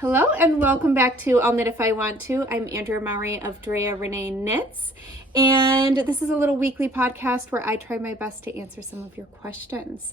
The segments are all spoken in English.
Hello and welcome back to I'll Knit If I Want To. I'm Andrea Mowry of Drea Renee Knits, and this is a little weekly podcast where I try my best to answer some of your questions.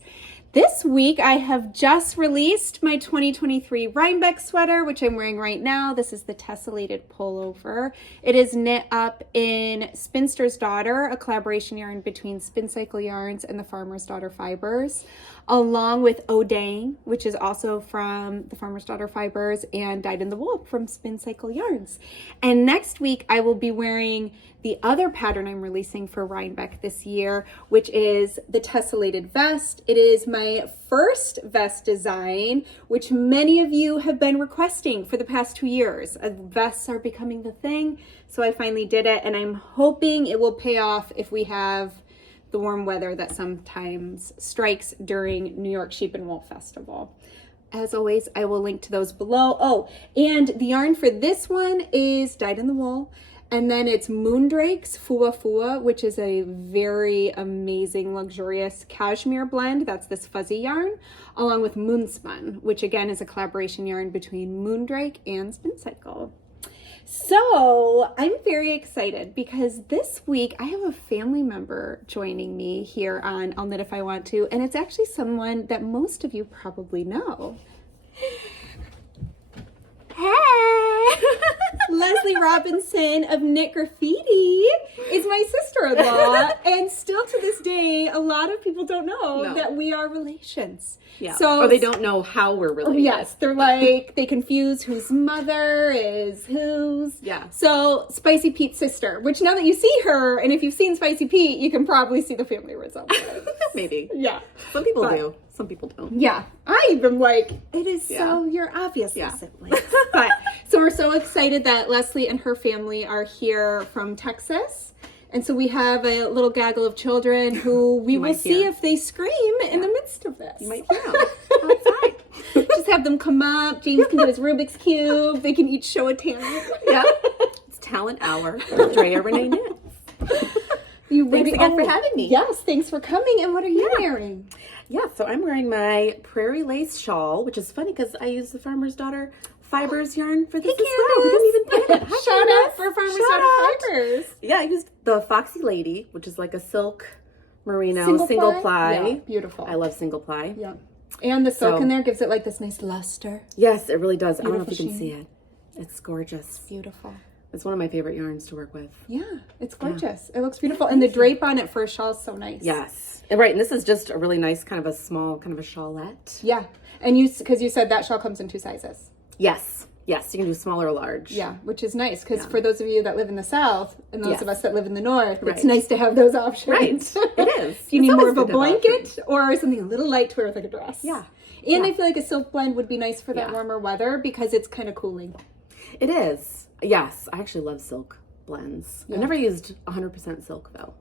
This week I have just released my 2023 Rhinebeck sweater, which I'm wearing right now. This is the tessellated pullover. It is knit up in Spinster's Daughter, a collaboration yarn between Spin Cycle Yarns and the Farmer's Daughter Fibers, along with Odang, which is also from the Farmer's Daughter Fibers, and Dyed in the Wool from Spin Cycle Yarns. And next week I will be wearing the other pattern I'm releasing for Rhinebeck this year, which is the tessellated vest. It is my first vest design, which many of you have been requesting for the past 2 years. Vests are becoming the thing, so I finally did it, and I'm hoping it will pay off if we have the warm weather that sometimes strikes during New York Sheep and Wool Festival. As always, I will link to those below. Oh, and the yarn for this one is Dyed in the Wool. And then it's Moondrake's Fua Fua, which is a very amazing, luxurious cashmere blend. That's this fuzzy yarn, along with Moonspun, which again is a collaboration yarn between Moondrake and Spin Cycle. So I'm very excited because this week I have a family member joining me here on I'll Knit If I Want To, and it's actually someone that most of you probably know. Hey! Lesley Robinson of Knit Graffiti is my sister-in-law, and still to this day, a lot of people don't know that we are relations. Yeah. So, or they don't know how we're related. Yes, they're like, they confuse whose mother is whose. Yeah. So, Spicy Pete's sister, which now that you see her, and if you've seen Spicy Pete, you can probably see the family resemblance. Maybe. Yeah. Some people do. Some people don't. Yeah. I even like, it is so, you're obviously siblings. But, so we're so excited that Lesley and her family are here from Texas. And so we have a little gaggle of children who we will see if they scream in the midst of this. You might hear them outside. Just have them come up. James can do his Rubik's Cube. They can each show a talent. Yeah. It's talent hour. Drea Renee Knits. Thanks again for having me. Yes, thanks for coming. And what are you wearing? Yeah, so I'm wearing my prairie lace shawl, which is funny because I use the Farmer's Daughter Fibers yarn for this as well. We didn't even put it. Shout out for Farmer's Daughter Fibers. Yeah, I used the Foxy Lady, which is like a silk merino single ply. Yeah, beautiful. I love single ply. Yeah. And the silk in there gives it like this nice luster. Yes, it really does. Beautiful I don't know if you can see it. It's gorgeous. Beautiful. It's one of my favorite yarns to work with. Yeah, it's gorgeous. Yeah. It looks beautiful. And the drape on it for a shawl is so nice. Yes. And right, and this is just a really nice kind of a small kind of a shawlette. Yeah. And because you said that shawl comes in 2 sizes. Yes. Yes, you can do small or large. Yeah, which is nice because for those of you that live in the South and those of us that live in the North, it's nice to have those options. Right. It is. If you need more of a blanket or something a little light to wear with like a dress. Yeah. And I feel like a silk blend would be nice for that warmer weather because it's kind of cooling. It is. Yes, I actually love silk blends. I've never used 100% silk though.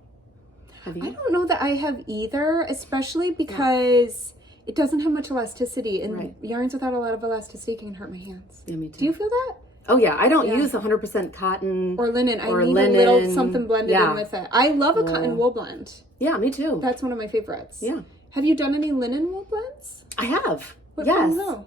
Have you? I don't know that I have either, especially because it doesn't have much elasticity, and yarns without a lot of elasticity can hurt my hands. Yeah, me too. Do you feel that? Oh yeah, I don't use 100% cotton or linen. I need a little something blended in with it. I love a cotton wool blend. Yeah, me too. That's one of my favorites. Yeah. Have you done any linen wool blends? I have. What yes. No?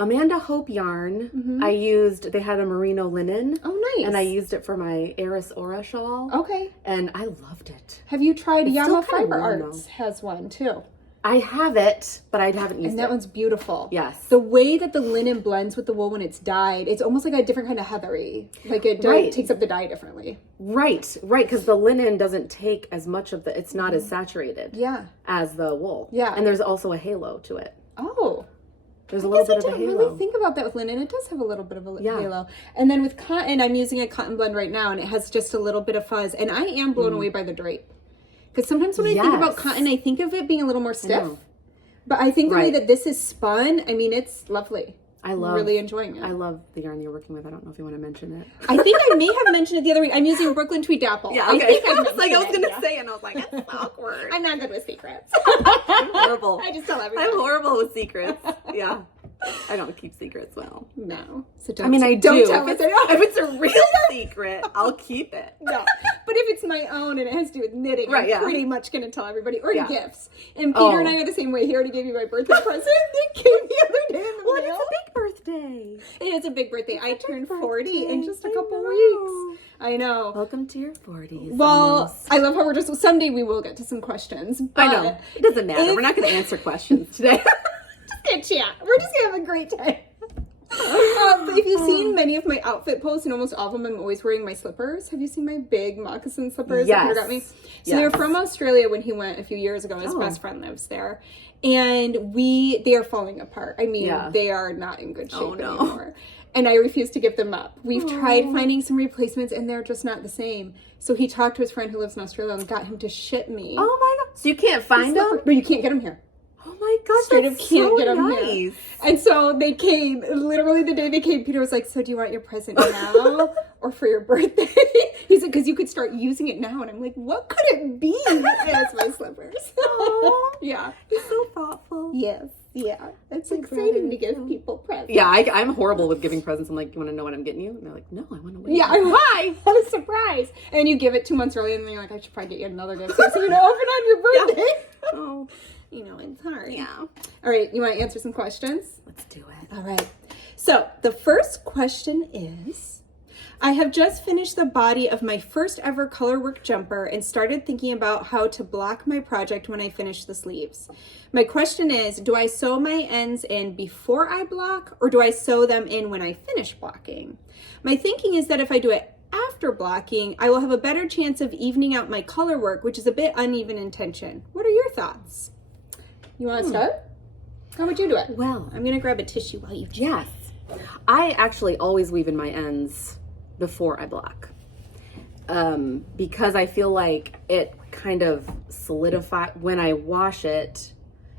Amanda Hope yarn. I used, they had a merino linen. Oh, nice. And I used it for my Eris Aura shawl. Okay. And I loved it. Have you tried Yama Fiber Arts has one too? I have it, but I haven't used it. And that one's beautiful. Yes. The way that the linen blends with the wool when it's dyed, it's almost like a different kind of heathery. Like it takes up the dye differently. Right, because the linen doesn't take as much of the, it's not as saturated as the wool. Yeah. And there's also a halo to it. Oh. There's a little bit of a halo. I didn't really think about that with linen. It does have a little bit of a halo. And then with cotton, I'm using a cotton blend right now, and it has just a little bit of fuzz. And I am blown away by the drape. Because sometimes when I think about cotton, I think of it being a little more stiff. But I think the way that this is spun, I mean, it's lovely. I'm really enjoying it. I love the yarn you're working with. I don't know if you want to mention it. I think I may have mentioned it the other week. I'm using Brooklyn Tweed Dapple. Yeah, okay. I was going to say, and I was like, that's awkward. I'm not good with secrets. I'm horrible. I just tell everybody. I'm horrible with secrets. Yeah. I don't keep secrets well. No. So don't, I mean, I don't do. Tell if it's a real secret, I'll keep it. No. But if it's my own and it has to do with knitting, I'm pretty much going to tell everybody. Or gifts. And Peter and I are the same way. He already gave me my birthday present. It came the other day in the mail. It's a big birthday. It is a big birthday. I turned 40 in just a couple weeks. I know. Welcome to your 40s. Well, I love how we're just, someday we will get to some questions. I know. It doesn't matter. We're not going to answer questions today. Just going to chat. We're just going to have a great time. But if you've seen many of my outfit posts, and almost all of them, I'm always wearing my slippers. Have you seen my big moccasin slippers that Peter got me? So they were from Australia when he went a few years ago. His best friend lives there. And they are falling apart. I mean, they are not in good shape anymore. And I refuse to give them up. We've tried finding some replacements, and they're just not the same. So he talked to his friend who lives in Australia and got him to ship me. Oh my God. So you can't find them? But you can't get them here. Oh my gosh, Straight up can't get them nice. here. And so they came, literally the day they came, Peter was like, so do you want your present now or for your birthday? He said, because you could start using it now. And I'm like, what could it be? It's my slippers. Yeah. You're so thoughtful. Yes. Yeah. It's exciting to give people presents. Yeah, I'm horrible with giving presents. I'm like, you want to know what I'm getting you? And they're like, no, I want to wait. Yeah, why? What a surprise. And you give it 2 months early, and then you're like, I should probably get you another gift. So you know, open on your birthday. Yeah. Oh. You know, it's hard. Yeah. All right, you want to answer some questions? Let's do it. All right. So the first question is, I have just finished the body of my first ever colorwork jumper and started thinking about how to block my project when I finish the sleeves. My question is, do I sew my ends in before I block, or do I sew them in when I finish blocking? My thinking is that if I do it after blocking, I will have a better chance of evening out my color work, which is a bit uneven in tension. What are your thoughts? You want to start? How would you do it? Well, I'm going to grab a tissue while you Yes. I actually always weave in my ends before I block. Because I feel like it kind of when I wash it,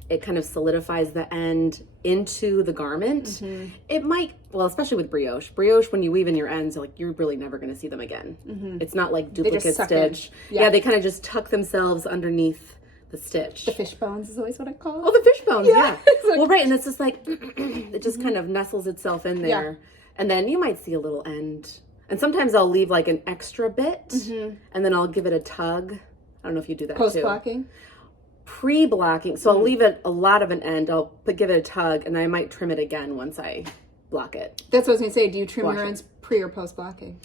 it kind of solidifies the end into the garment. Mm-hmm. It might, well, especially with brioche. Brioche, when you weave in your ends, you're really never going to see them again. Mm-hmm. It's not like duplicate stitch. Yeah, they kind of just tuck themselves underneath the stitch. The fish bones is always what I call it. Oh, the fish bones, yeah. Like, well, right, and it's just like, it just kind of nestles itself in there. Yeah. And then you might see a little end. And sometimes I'll leave like an extra bit, and then I'll give it a tug. I don't know if you do that Post-blocking? Pre-blocking. So I'll leave it a lot of an end. I'll give it a tug, and then I might trim it again once I block it. That's what I was going to say. Do you trim your ends pre or post-blocking?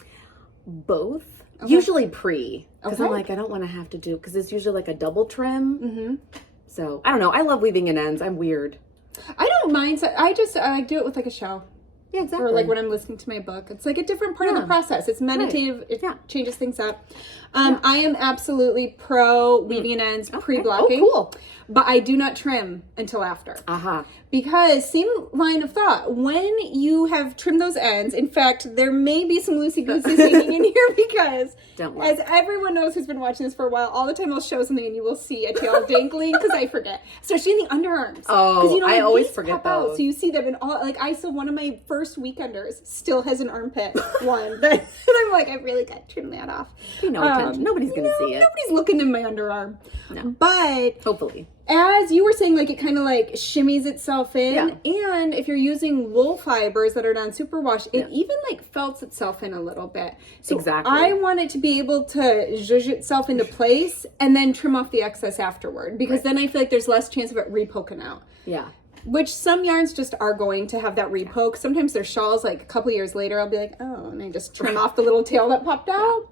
Both. Okay. Usually pre. Because I'm like, I don't want to have to do, because it's usually like a double trim. Mm-hmm. So, I don't know. I love weaving in ends. I'm weird. I don't mind. I like do it with like a show. Yeah, exactly. Or like when I'm listening to my book. It's like a different part of the process. It's meditative. Right. It changes things up. I am absolutely pro weaving in ends, pre-blocking. Oh, cool. But I do not trim until after. Because same line of thought. When you have trimmed those ends, in fact, there may be some loosey-goosey hanging in here because as everyone knows who's been watching this for a while, all the time I'll show something and you will see a tail dangling because I forget. Especially in the underarms. Oh, I always forget those. Out, so you see them in all, like I saw one of my first weekenders still has an armpit one. And I'm like, I really got to trim that off. You know, attention. Nobody's going to see it. Nobody's looking in my underarm. No. But hopefully. As you were saying, like it kind of like shimmies itself in. Yeah. And if you're using wool fibers that are done superwash, it even like felts itself in a little bit. So I want it to be able to zhuzh itself into place and then trim off the excess afterward. Because then I feel like there's less chance of it re-poking out. Yeah. Which some yarns just are going to have that re-poke. Sometimes their shawls, like a couple years later, I'll be like, oh, and I just trim off the little tail that popped out.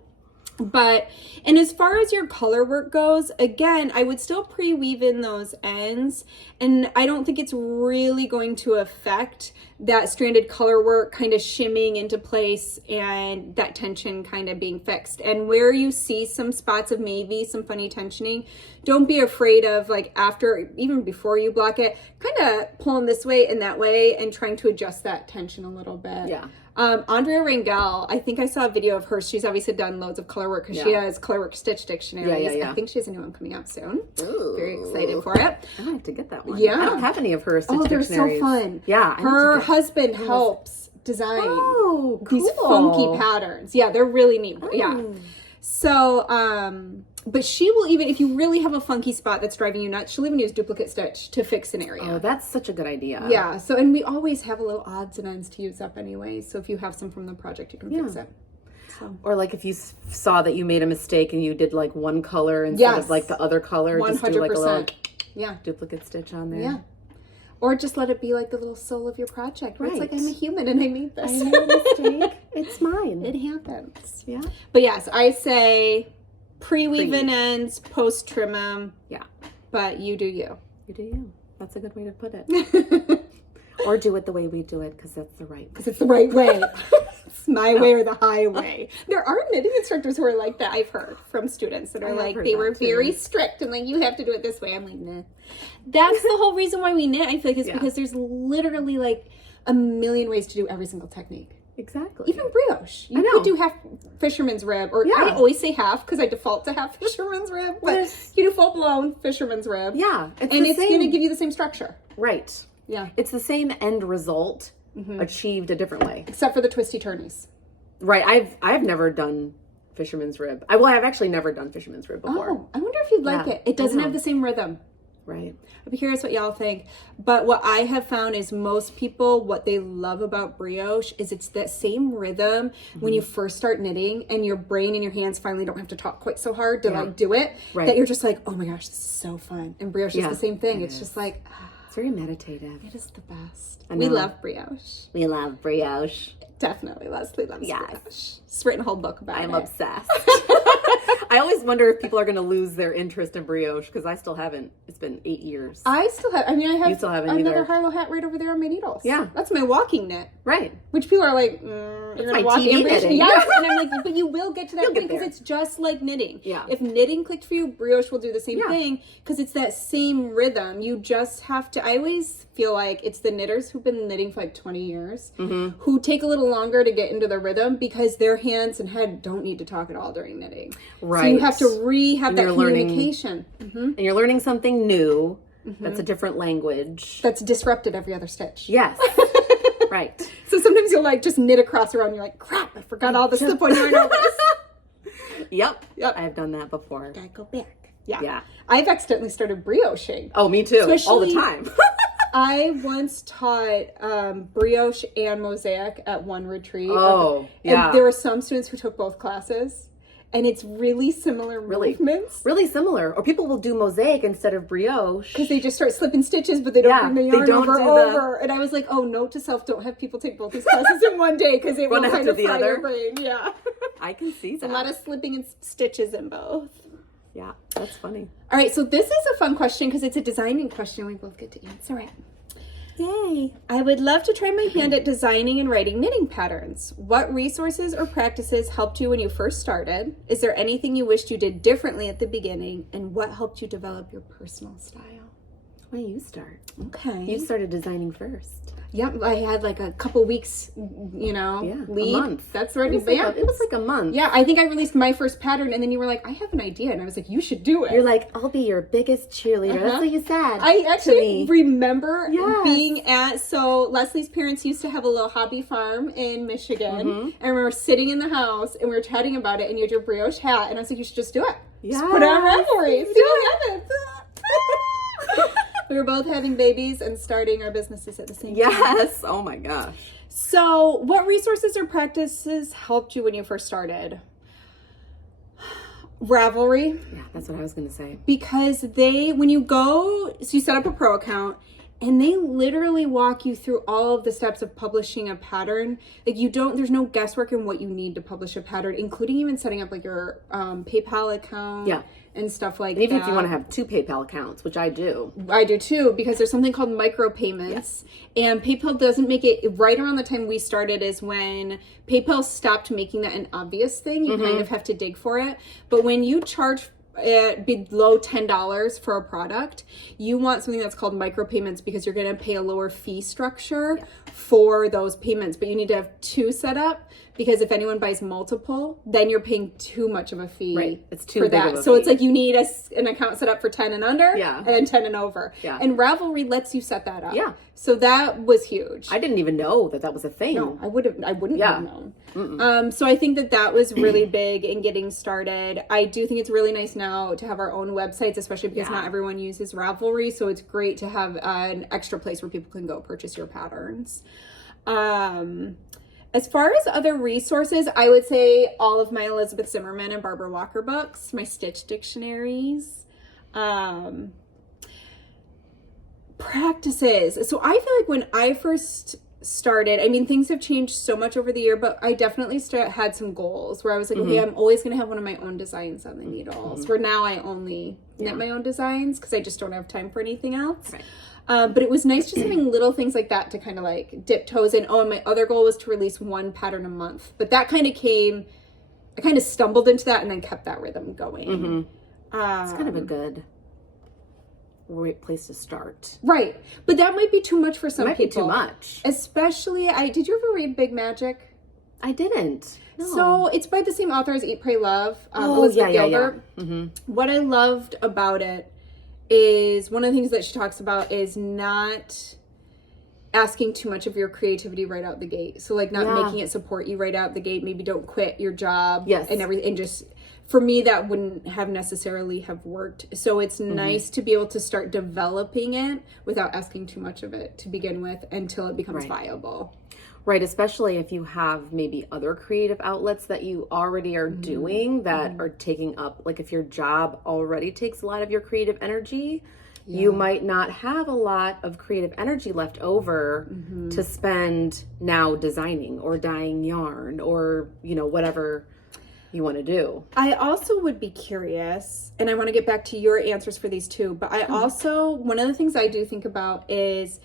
But, and as far as your color work goes, again, I would still pre-weave in those ends, and I don't think it's really going to affect that stranded color work kind of shimming into place and that tension kind of being fixed. And where you see some spots of maybe some funny tensioning, don't be afraid of like after, even before you block it, kind of pulling this way and that way and trying to adjust that tension a little bit. Yeah. Andrea Rangel, I think I saw a video of her. She's obviously done loads of color work because she has colorwork stitch dictionaries. Yeah. I think she has a new one coming out soon. Ooh. Very excited for it. I might have to get that one. Yeah. I don't have any of her stitch dictionaries. Oh, they're so fun. Yeah. Her husband helps design these funky patterns. Yeah, they're really neat. Oh. Yeah. So, but she will even, if you really have a funky spot that's driving you nuts, she'll even use duplicate stitch to fix an area. Oh, that's such a good idea. Yeah. So, and we always have a little odds and ends to use up anyway. So if you have some from the project, you can fix it. So. Or like if you saw that you made a mistake and you did like one color instead of like the other color, 100%. Just do like a little duplicate stitch on there. Yeah. Or just let it be like the little soul of your project. Where It's like, I'm a human and I made this. I made a mistake. It's mine. It happens. Yeah. But yes, I say pre-weave and ends, post-trim them. Yeah. But you do you. You do you. That's a good way to put it. Or do it the way we do it, because that's the right way. Because it's the right way. It's my way or the highway. There are knitting instructors who are like that, I've heard from students that are like, they were very strict and like, you have to do it this way. I'm like, nah. That's the whole reason why we knit, I feel like, is because there's literally like a million ways to do every single technique. Exactly. Even brioche. You could do half fisherman's rib, or I always say half because I default to half fisherman's rib, but you do full-blown fisherman's rib. Yeah. And it's going to give you the same structure. Right. Yeah. It's the same end result achieved a different way. Except for the twisty turnies. Right. I've never done fisherman's rib. I've actually never done fisherman's rib before. Oh, I wonder if you'd like it. It doesn't have the same rhythm. Right. I'd be curious what y'all think. But what I have found is most people, what they love about brioche is it's that same rhythm when you first start knitting and your brain and your hands finally don't have to talk quite so hard to like do it. Right. That you're just like, oh my gosh, this is so fun. And brioche is the same thing. It's just like... It's very meditative. It is the best. We love brioche. We love brioche. Definitely. Leslie loves brioche. She's written a whole book about it. I'm obsessed. I always wonder if people are going to lose their interest in brioche, because I still haven't. It's been 8 years. I still have. I mean, I have you still haven't another either. Harlow hat right over there on my needles. Yeah. That's my walking knit. Right. Which people are like, you're going to walk in brioche. Yes. And I'm like, but you will get to that point because it's just like knitting. Yeah. If knitting clicked for you, brioche will do the same thing because it's that same rhythm. You just have to, I always feel like it's the knitters who've been knitting for like 20 years who take a little longer to get into the rhythm because their hands and head don't need to talk at all during knitting. Right. So you have to have that communication. And you're learning something new. That's a different language. That's disrupted every other stitch. Yes. Right. So sometimes you'll like just knit across the row and you're like, crap, I forgot all the slip-on yarn over this. Yep. I've done that before. Gotta go back. Yeah. I've accidentally started brioching. Oh, me too. All the time. I once taught brioche and mosaic at one retreat. Oh, yeah. And there were some students who took both classes. And it's really similar movements. Really similar. Or people will do mosaic instead of brioche. Because they just start slipping stitches, but they don't bring the yarn over. And I was like, oh, note to self, don't have people take both these classes in one day because it will kind of fry your brain. Yeah. I can see that. A lot of slipping and stitches in both. Yeah, that's funny. All right, so this is a fun question because it's a designing question. We both get to answer it. Yay. I would love to try my hand at designing and writing knitting patterns. What resources or practices helped you when you first started? Is there anything you wished you did differently at the beginning? And what helped you develop your personal style? Why don't you start? Okay. You started designing first. Yep, I had like a couple weeks, lead. A month. That's already it was like a month. Yeah, I think I released my first pattern and then you were like, I have an idea. And I was like, you should do it. You're like, I'll be your biggest cheerleader. That's what you said. I actually remember being so Leslie's parents used to have a little hobby farm in Michigan. And I remember sitting in the house and we were chatting about it and you had your brioche hat. And I was like, you should just do it. Yeah. Just put it on Ravelry. See what happens. We were both having babies and starting our businesses at the same time. Yes. Oh my gosh. So what resources or practices helped you when you first started? Ravelry. Yeah, that's what I was going to say. Because when you go, so you set up a pro account and they literally walk you through all of the steps of publishing a pattern. Like there's no guesswork in what you need to publish a pattern, including even setting up like your PayPal account. Yeah. And stuff like that. Even if you want to have 2 PayPal accounts, which I do. I do too, because there's something called micropayments. Yeah. And PayPal doesn't make it, right around the time we started is when PayPal stopped making that an obvious thing. You kind of have to dig for it. But when you charge below $10 for a product, you want something that's called micropayments because you're going to pay a lower fee structure for those payments. But you need to have 2 set up. Because if anyone buys multiple, then you're paying too much of a fee. Right. It's too big of a So fee. It's like you need an account set up for 10 and under and then 10 and over. Yeah. And Ravelry lets you set that up. Yeah. So that was huge. I didn't even know that was a thing. No, I wouldn't have known. So I think that was really big in getting started. I do think it's really nice now to have our own websites, especially because not everyone uses Ravelry. So it's great to have an extra place where people can go purchase your patterns. As far as other resources, I would say all of my Elizabeth Zimmerman and Barbara Walker books, my Stitch dictionaries, Practices. So I feel like when I first started, I mean, things have changed so much over the year, but I definitely had some goals where I was like, okay, I'm always going to have one of my own designs on the needles. Where now I only knit my own designs because I just don't have time for anything else. Right. But it was nice just having little things like that to kind of like dip toes in. Oh, and my other goal was to release one pattern a month. But that kind of came, I kind of stumbled into that and then kept that rhythm going. It's kind of a good place to start. Right. But that might be too much for some people. Be too much. Especially, did you ever read Big Magic? I didn't. No. So it's by the same author as Eat, Pray, Love. Elizabeth Gilbert. What I loved about it is one of the things that she talks about is not asking too much of your creativity right out the gate. So like not making it support you right out the gate. Maybe don't quit your job and everything. And just, for me, that wouldn't have necessarily have worked. So it's nice to be able to start developing it without asking too much of it to begin with until it becomes viable. Right, especially if you have maybe other creative outlets that you already are doing that are taking up, like if your job already takes a lot of your creative energy, you might not have a lot of creative energy left over to spend now designing or dyeing yarn or, you know, whatever you want to do. I also would be curious, and I want to get back to your answers for these too, but I also, one of the things I do think about is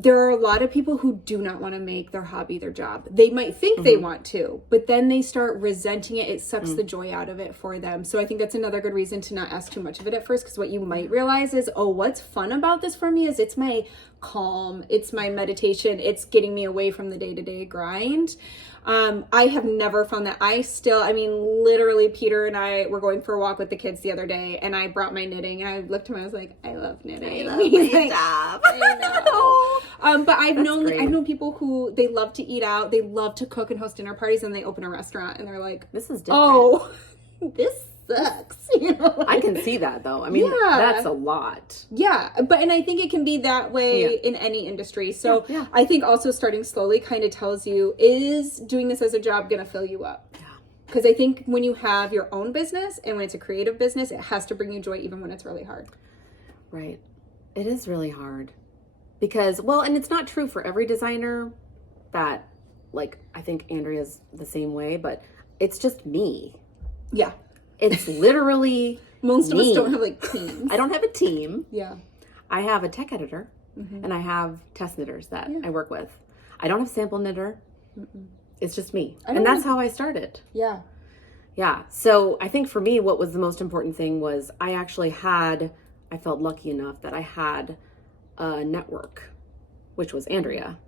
there are a lot of people who do not want to make their hobby their job. They might think they want to, but then they start resenting it. It sucks the joy out of it for them. So I think that's another good reason to not ask too much of it at first, because what you might realize is, oh, what's fun about this for me is it's my calm, it's my meditation, it's getting me away from the day-to-day grind. I have never found that. I mean, literally, Peter and I were going for a walk with the kids the other day, and I brought my knitting, and I looked at him, I was like, I love knitting. I love my job. I know. But I've known people who, they love to eat out, they love to cook and host dinner parties, and they open a restaurant, and they're like, this is different. Oh, this sucks. You know? I can see that though. I mean, that's a lot. Yeah, and I think it can be that way in any industry. So I think also starting slowly kind of tells you, is doing this as a job going to fill you up? Yeah. Because I think when you have your own business and when it's a creative business, it has to bring you joy even when it's really hard. Right. It is really hard. Because, well, and it's not true for every designer that, like, I think Andrea's the same way, but it's just me. Yeah. It's literally most me. of us don't have like teams. I don't have a team. Yeah. I have a tech editor and I have test knitters that I work with. I don't have sample knitter. It's just me. And that's how I started. Yeah. Yeah. So I think for me, what was the most important thing was I felt lucky enough that I had a network, which was Andrea.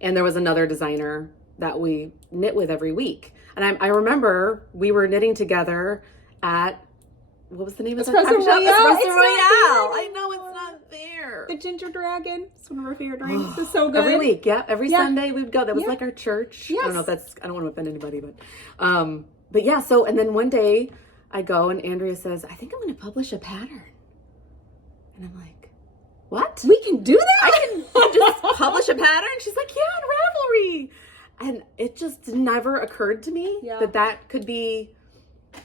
And there was another designer that we knit with every week. And I remember we were knitting together at, what was the name of that coffee shop? Espresso Royale. I know it's not there. The Ginger Dragon. It's one of our favorite drinks. It's so good. Every week, every Sunday we'd go. That was like our church. Yes. I don't know if I don't want to offend anybody, but yeah. So, and then one day I go and Andrea says, I think I'm going to publish a pattern. And I'm like, what? We can do that? I can just publish a pattern? She's like, yeah, on Ravelry. And it just never occurred to me that could be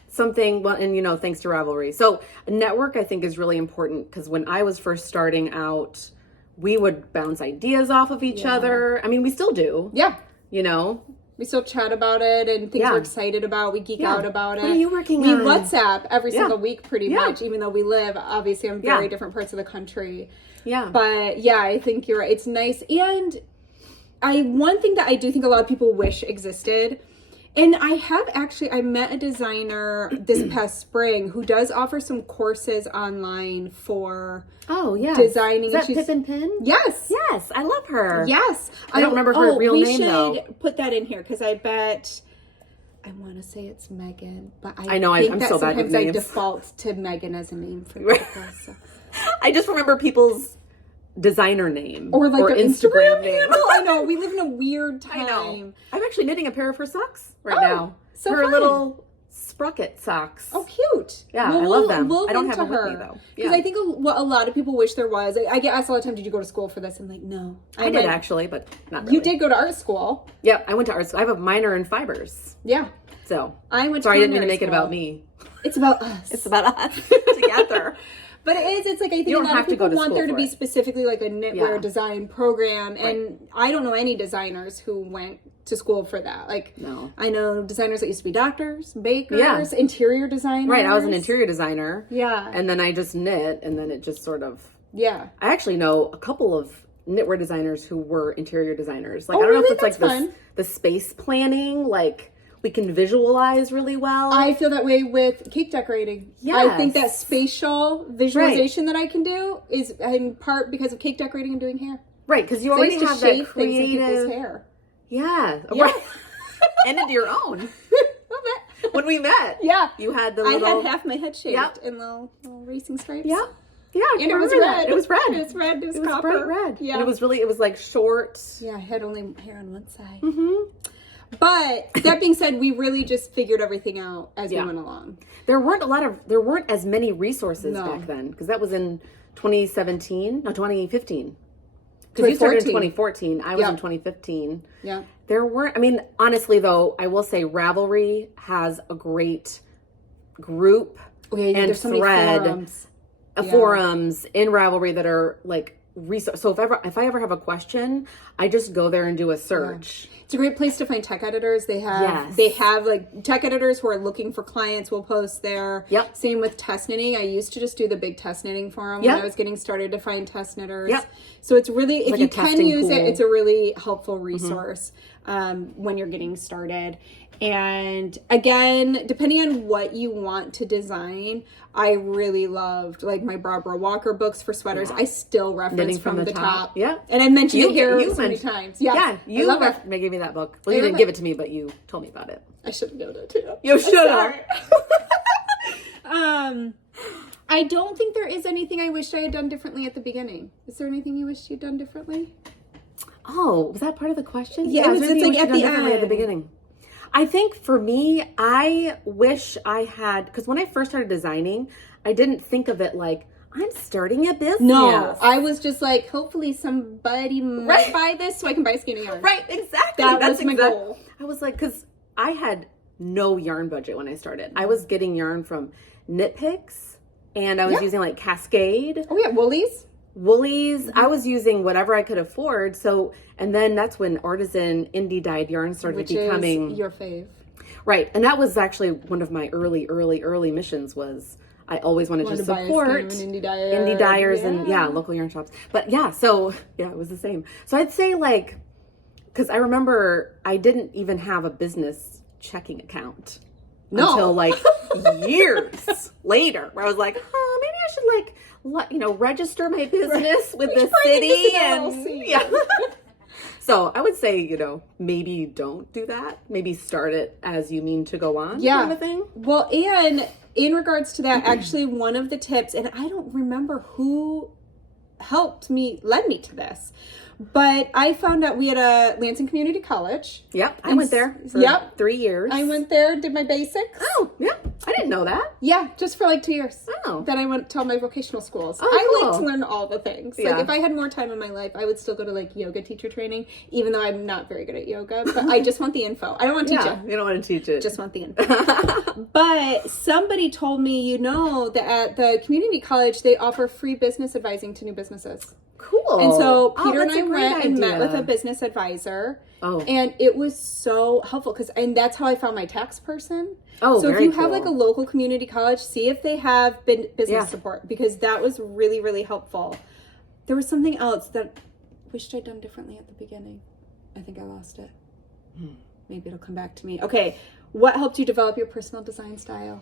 something, well, and you know, thanks to Ravelry. So a network I think is really important because when I was first starting out, we would bounce ideas off of each other. I mean, we still do. Yeah. You know? We still chat about it and things we're excited about. We geek out about it. What are you working on? We WhatsApp every single week pretty much, even though we live obviously in very different parts of the country. Yeah. But yeah, I think you're right. It's nice. And one thing that I do think a lot of people wish existed, and I met a designer this past spring who does offer some courses online for designing. Is that Pippin Pin? Yes. Yes, I love her. Yes. I don't remember her real name though. We should put that in here because I bet, I want to say it's Megan, but I know think I'm that so bad with sometimes I names. default to Megan as a name for people. So. I just remember people's designer name or like their Instagram name. Handle. I know, we live in a weird time. I know. I'm actually knitting a pair of her socks now. So her fun. Little sprocket socks. Oh, cute. Yeah, I love them. I don't have them with me though. Because I think what a lot of people wish there was. I get asked all the time, did you go to school for this? I'm like, no. I did actually, but not really. You did go to art school. Yeah, I went to art school. I have a minor in fibers. Yeah. So I went. Sorry, I didn't mean to make it about me. It's about us. It's about us together. But it's like, I think a lot of people want there to be specifically like a knitwear design program. And I don't know any designers who went to school for that. Like, no. I know designers that used to be doctors, bakers, interior designers. Right. I was an interior designer. Yeah. And then I just knit, and then it just sort of. Yeah. I actually know a couple of knitwear designers who were interior designers. Like, I don't know if it's like the space planning, like, we can visualize really well. I feel that way with cake decorating. Yes. I think that spatial visualization that I can do is in part because of cake decorating and doing hair. Right, because you already have that creative people's hair. Yeah. Right. And into your own. When we met. Yeah. You had the little... I had half my head shaved in little racing stripes. Yeah. Yeah, and it was red. It was red. It's red. It was bright copper. red. Yeah. And it was like short. Yeah, I had only hair on one side. Mm-hmm. But that being said, we really just figured everything out as we went along. There weren't as many resources back then, because that was in 2015. Because you started in 2014. I was in 2015. Yeah. There weren't, I mean, honestly though, I will say Ravelry has a great group and there's so many forums in Ravelry that are like resource. So if I ever have a question, I just go there and do a search. Yeah. It's a great place to find tech editors. They have like tech editors who are looking for clients will post there. Yep. Same with test knitting. I used to just do the big test knitting forum when I was getting started to find test knitters. Yep. So it's really, if you can use it, it's a really helpful resource when you're getting started. And again, depending on what you want to design, I really loved like my Barbara Walker books for sweaters. I still reference from the top. Yeah. And I mentioned it here so many times. Yeah. You gave me that book. Well, you didn't give it to me, but you told me about it. I should have known it too. You should have. I don't think there is anything I wished I had done differently at the beginning. Is there anything you wished you'd done differently? Oh, was that part of the question? Yeah, it's like at the end. At the beginning. I think for me, I wish I had, because when I first started designing, I didn't think of it like, I'm starting a business. No, I was just like, hopefully somebody might buy this so I can buy skinny yarn. Right, exactly. That's my goal. I was like, because I had no yarn budget when I started. I was getting yarn from Knit Picks, and I was using like Cascade. Oh yeah, Woolies. I was using whatever I could afford. So, and then that's when artisan indie dyed yarn started becoming is your fave. Right. And that was actually one of my early missions was I always wanted to support indie dyers and local yarn shops. But it was the same. So I'd say like, because I remember I didn't even have a business checking account until like years later, where I was like, oh, maybe I should register my business with the city and So I would say, maybe don't do that. Maybe start it as you mean to go on. Kind of thing. Well, and in regards to that, actually one of the tips, and I don't remember who led me to this, but I found out we had a Lansing Community College. Yep. I went there for 3 years. I went there, did my basics. Oh, yeah. I didn't know that. Yeah, just for like 2 years. Oh. Then I went to all my vocational schools. Oh, I cool. like to learn all the things. Yeah. Like if I had more time in my life, I would still go to like yoga teacher training, even though I'm not very good at yoga, but I just want the info. I don't want to teach it. You don't want to teach it. Just want the info. But somebody told me, that at the community college, they offer free business advising to new businesses. Cool. And so Peter and I went and idea. met with a business advisor. Oh. And it was so helpful and that's how I found my tax person. Oh, so if very you have cool. like a local community college, see if they have business support, because that was really, really helpful. There was something else that I wished I'd done differently at the beginning. I think I lost it. Maybe it'll come back to me. Okay. What helped you develop your personal design style?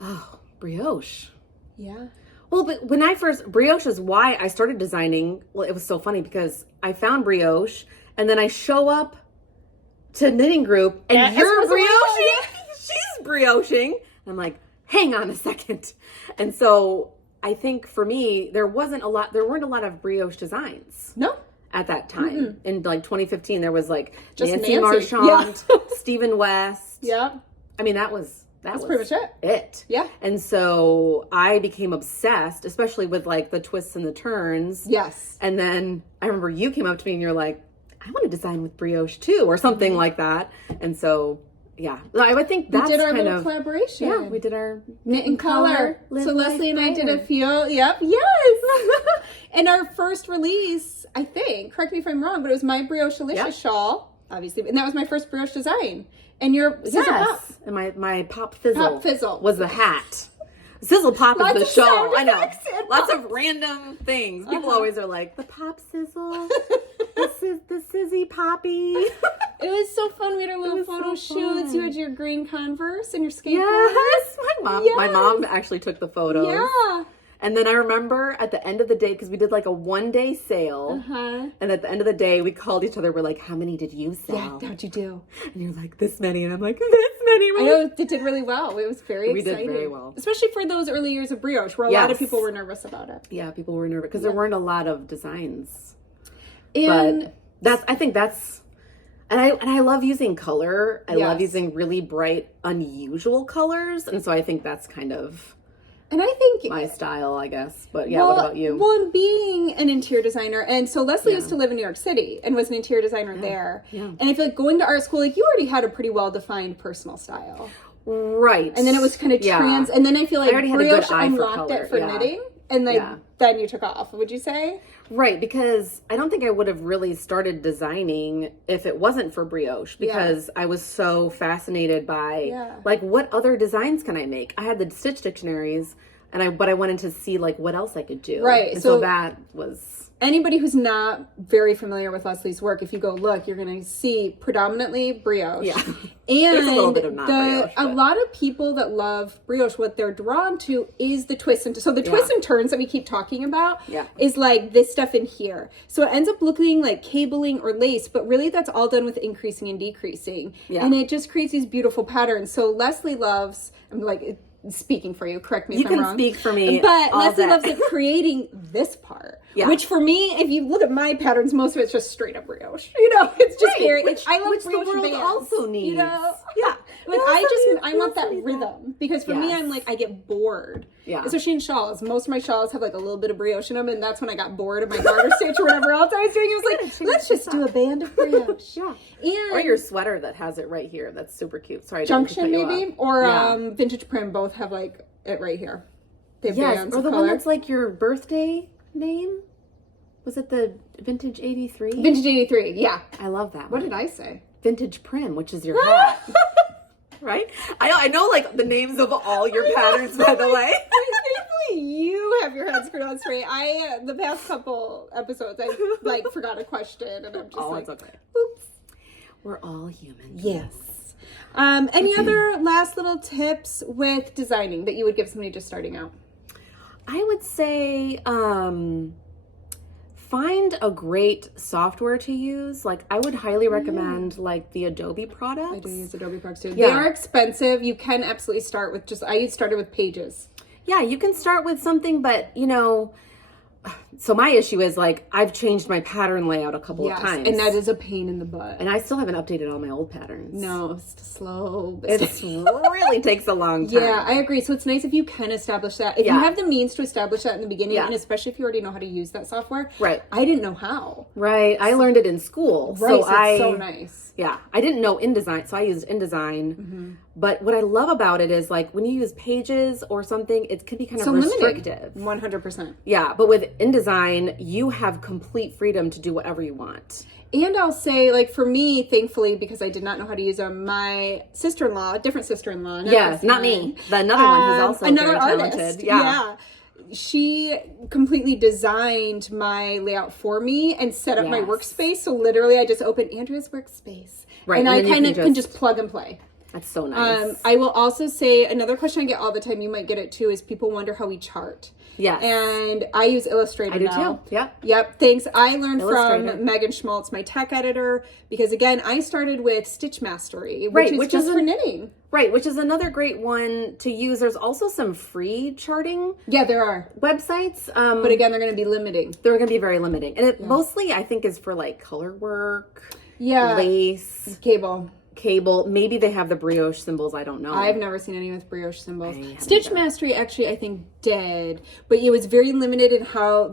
Oh, brioche. Yeah. Well, but when brioche is why I started designing. Well, it was so funny because I found brioche and then I show up to knitting group and you're brioching. She's brioching. And I'm like, hang on a second. And so I think for me, there weren't a lot of brioche designs. No. At that time. Mm-hmm. In like 2015, there was like just Nancy Marchand, Stephen West. Yeah. I mean, that was pretty much it. Yeah. And so I became obsessed, especially with like the twists and the turns. Yes. And then I remember you came up to me and you're like, I want to design with brioche too, or something like that. And so yeah. I would think that's we did our kind little of collaboration. Yeah, we did our knit and color. So Lesley and I did a sprayer. few. Yep. Yes. And our first release, I think, correct me if I'm wrong, but it was my Brioche Delicious Yep. shawl, obviously, and that was my first brioche design. And your Sizzle Pop. Yes, and my Pop Fizzle, Pop Fizzle was the hat. Sizzle Pop Lots is of the shawl. sound I know. effects and Lots pops. of random things. People Uh-huh. always are like, the Pop Sizzle, the Sizzy Poppy. It was so fun. We had our little was photo so shoots. You fun. had your green Converse and your skateboard. Yes, my Yes. mom actually took the photos. Yeah. And then I remember at the end of the day, because we did like a 1-day sale, Uh-huh. and at the end of the day, we called each other. We're like, "How many did you Yeah, sell?" how'd you do? And you're like, "This many," and I'm like, "This many." I know it did really well. It was very We did exciting. very well. Especially for those early years of brioche where a lot of Yes. people were nervous about it. Yeah, people were nervous because there weren't a lot of designs. And But I think that's, and I love using color. I love Yes. using really bright, unusual colors, and so I think that's kind of I think my style, I guess. But yeah, what about you? Well, and being an interior designer, and so Lesley Yeah. used to live in New York City and was an interior designer there. Yeah. And I feel like going to art school, like you already had a pretty well-defined personal style. Right. And then it was kind of Yeah. and then I feel like already had a good brioche eye for unlocked color, it for yeah. knitting, and like Yeah. then you took off. Would you say? Right, because I don't think I would have really started designing if it wasn't for brioche, because I was so fascinated by like, what other designs can I make? I had the stitch dictionaries, but I wanted to see like what else I could do. Right, And so so that was Anybody who's not very familiar with Lesley's work, if you go look, you're going to see predominantly brioche. Yeah. And There's a little bit of not brioche, a but- lot of people that love brioche, what they're drawn to is the twists and so the twists and turns that we keep talking about is like this stuff in here. So it ends up looking like cabling or lace, but really that's all done with increasing and decreasing. Yeah. And it just creates these beautiful patterns. So Lesley loves, I'm like speaking for you, correct me if You I'm can wrong. speak for me But all Lesley day. loves like creating this part. Yeah. Which for me, if you look at my patterns, most of it's just straight up brioche. You know, it's just Right, very. which- I love which the brioche world bands, also needs. You know, Yeah. like I want that rhythm because for me, Yes. I'm like I get bored. Yeah. Especially in shawls. Most of my shawls have like a little bit of brioche in them, and that's when I got bored of my garter stitch or whatever else I was doing. It was like, let's just do a band of brioche. Yeah. And Or your sweater that has it right here. That's super cute. Sorry, I didn't mean to Junction cut you maybe, off. or Yeah. Vintage Prim both have like it right here. They have Yes, bands or of the color. one that's like your birthday name. Was it the Vintage 83? Vintage 83. Yeah. I love that What one. did I say? Vintage Prim, which is your hat. Right? I know like the names of all your patterns, by the way. Thankfully, you have your head screwed on straight. The past couple episodes, I like forgot a question, and I'm just Oh, like, it's okay. oops. We're all human. Yes. Any other last little tips with designing that you would give somebody just starting out? I would say find a great software to use. Like I would highly recommend like the Adobe products. I do use Adobe products too. Yeah. They are expensive. You can absolutely start with I started with Pages. Yeah, you can start with something, but you know, so my issue is like I've changed my pattern layout a couple of times. and that is a pain in the butt. And I still haven't updated all my old patterns. No, it's slow. But It really takes a long time. yeah, I agree. So it's nice if you can establish that. If you have the means to establish that in the beginning, and especially if you already know how to use that software. Right. I didn't know how. Right. I learned it in school. Right. So It's so nice. Yeah. I didn't know InDesign, so I used InDesign. But what I love about it is like when you use Pages or something, it can be kind of restrictive. 100%. Yeah. But with InDesign, you have complete freedom to do whatever you want. And I'll say, like, for me, thankfully, because I did not know how to use them, my sister-in-law, different sister-in-law. Yes, not me. Another one who's also another very talented. artist. Yeah. She completely designed my layout for me and set up my Yes. workspace. So literally, I just opened Andrea's workspace. Right, And and I then you kind of can can just- just plug and play. That's so nice. I will also say another question I get all the time, you might get it too, is people wonder how we chart. Yes. And I use Illustrator I do now. too. Yep. Yep. Thanks. I learned Illustrator. from Megan Schmaltz, my tech editor, because again, I started with Stitch Mastery, Right, which is just for knitting. Right, which is another great one to use. There's also some free charting Yeah, there are. websites. But again, they're going to be limiting. They're going to be very limiting. And it mostly, I think, is for like color work, Yeah. lace, Cable. cable. Maybe they have the brioche symbols. I don't know. I've never seen any with brioche symbols. I haven't Stitch either. Mastery actually, I think, did, but it was very limited in how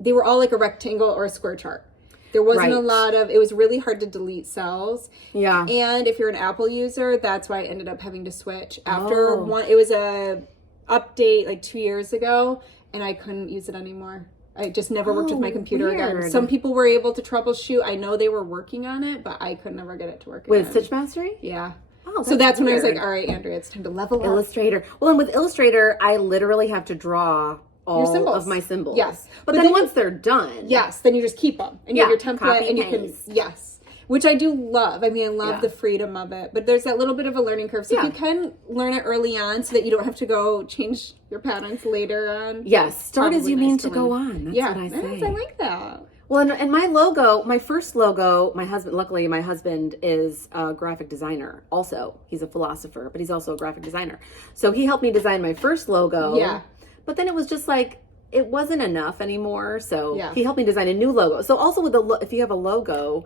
they were all like a rectangle or a square chart. There wasn't a Right. lot of, it was really hard to delete cells. Yeah. And if you're an Apple user, that's why I ended up having to switch. After Oh. it was a update like 2 years ago, and I couldn't use it anymore. I just never worked with my computer again. Weird. Some people were able to troubleshoot. I know they were working on it, but I could never get it to work With again. Stitch Mastery? Yeah. Oh, So that's when I was weird. like, all right, Andrea, it's time to level up. Illustrator. Well, and with Illustrator, I literally have to draw all symbols. of my symbols. Yes. But But then then once they're done. Yes, then you just keep them. And you have your Yeah, template copy, and you paste. can, yes. Which I do love. I mean, I love Yeah. the freedom of it. But there's that little bit of a learning curve. So Yeah. if you can learn it early on so that you don't have to go change your patterns later on. Yes. Start as Probably you nice mean to to go learn. on. That's Yeah, what I say. yes, I like that. Well, and my logo, my first logo, luckily my husband is a graphic designer also. He's a philosopher, but he's also a graphic designer. So he helped me design my first logo. Yeah. But then it was just like, it wasn't enough anymore. So Yeah. he helped me design a new logo. So also with if you have a logo,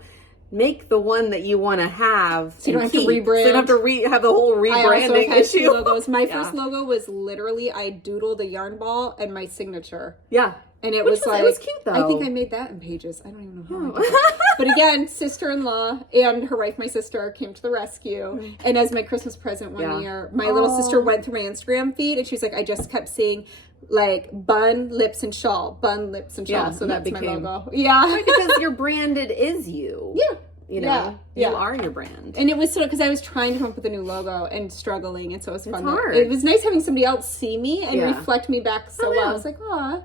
make the one that you want to have. So you don't and have to keep. rebrand. So you don't have to have the whole I also rebranding had two issue. logos. My Yeah. first logo was literally, I doodled a yarn ball and my signature. Yeah. And it Which was like, it was cute though. I think I made that in Pages. I don't even know how. Oh. I did that. But again, sister-in-law and her wife, my sister, came to the rescue. And as my Christmas present one Yeah. year, my little sister went through my Instagram feed and she was like, I just kept seeing like bun, lips, and shawl. Bun, lips, and shawl. Yeah, so and that that's my became- logo. Yeah. Because your branded is you. Yeah. You know, Yeah, yeah. you are your brand. And it was sort of because I was trying to come up with a new logo and struggling, and so it was fun. hard. It was nice having somebody else see me and Yeah. reflect me back so Oh, well. yeah. I was like, aw.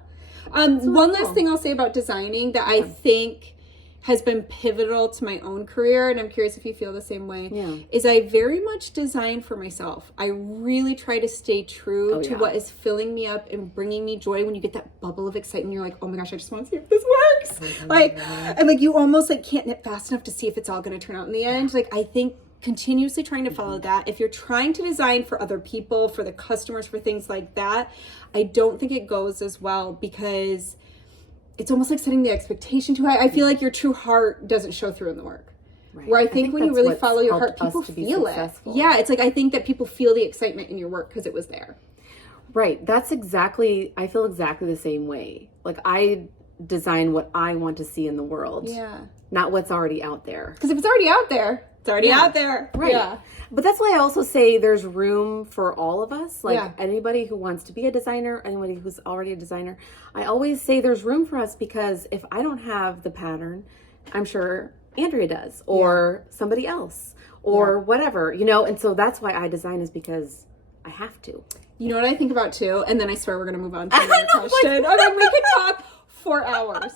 One last cool. thing I'll say about designing that I think has been pivotal to my own career, and I'm curious if you feel the same way, Yeah. is I very much design for myself. I really try to stay true Oh, to yeah. what is filling me up and bringing me joy. When you get that bubble of excitement, you're like, oh my gosh, I just want to see if this works. Like, and like you almost like can't knit fast enough to see if it's all going to turn out in the end. Like, I think continuously trying to follow that. If you're trying to design for other people, for the customers, for things like that, I don't think it goes as well because it's almost like setting the expectation too high. I feel like your true heart doesn't show through in the work. Right. Where I think when you that's really what's follow your helped heart, us people to be feel it. successful. Yeah, it's like I think that people feel the excitement in your work because it was there. Right. That's exactly, I feel exactly the same way. Like I design what I want to see in the world, Yeah. not what's already out there. Because if it's already out there, it's already Yeah. out there. Right. Yeah. But that's why I also say there's room for all of us. Like Yeah. anybody who wants to be a designer, anybody who's already a designer. I always say there's room for us because if I don't have the pattern, I'm sure Andrea does or somebody else or whatever, you know? And so that's why I design is because I have to. You know what I think about too? And then I swear we're going to move on to another question. Or then we could talk for hours.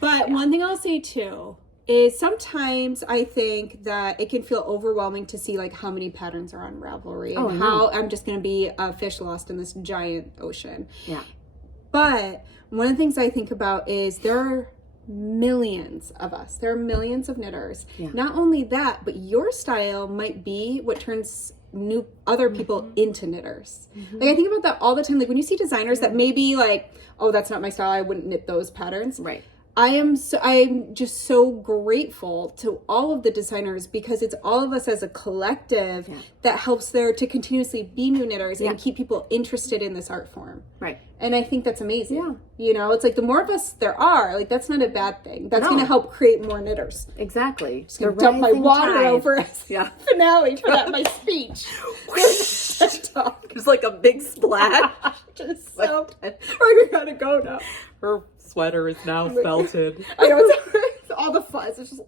But one thing I'll say too is sometimes I think that it can feel overwhelming to see like how many patterns are on Ravelry and I know. how I'm just going to be a fish lost in this giant ocean. Yeah. But one of the things I think about is there are millions of us. There are millions of knitters. Yeah. Not only that, but your style might be what turns other people into knitters. Like I think about that all the time. Like when you see designers that maybe like, oh, that's not my style, I wouldn't knit those patterns. Right. I'm just so grateful to all of the designers because it's all of us as a collective that helps there to continuously be new knitters and keep people interested in this art form. Right. And I think that's amazing. Yeah. You know, it's like the more of us there are, like that's not a bad thing. That's No. going to help create more knitters. Exactly. Just going to dump my water over as finale for that, my speech. There's like a big splash. Just so, we gotta go now. Her sweater is now felted. I know, it's all the fuzz. It's just...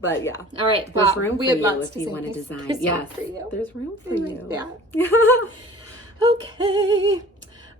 But yeah. All right, There's Bob, room we for had you lots if to you say. want to design. There's room Yes. for you. There's room for you. Yeah. Okay.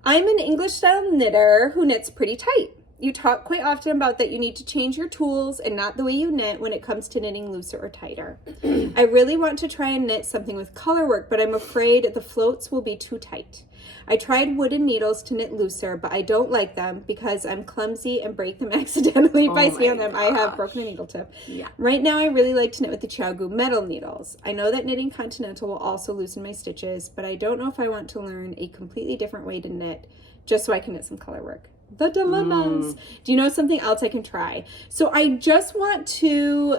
I'm an English style knitter who knits pretty tight. You talk quite often about that you need to change your tools and not the way you knit when it comes to knitting looser or tighter. I really want to try and knit something with color work, but I'm afraid the floats will be too tight. I tried wooden needles to knit looser, but I don't like them because I'm clumsy and break them accidentally if I stand them. I have broken a needle tip. Yeah. Right now, I really like to knit with the Chiaogu metal needles. I know that knitting continental will also loosen my stitches, but I don't know if I want to learn a completely different way to knit just so I can knit some color work. The dilemmas. Do you know something else I can try? So I just want to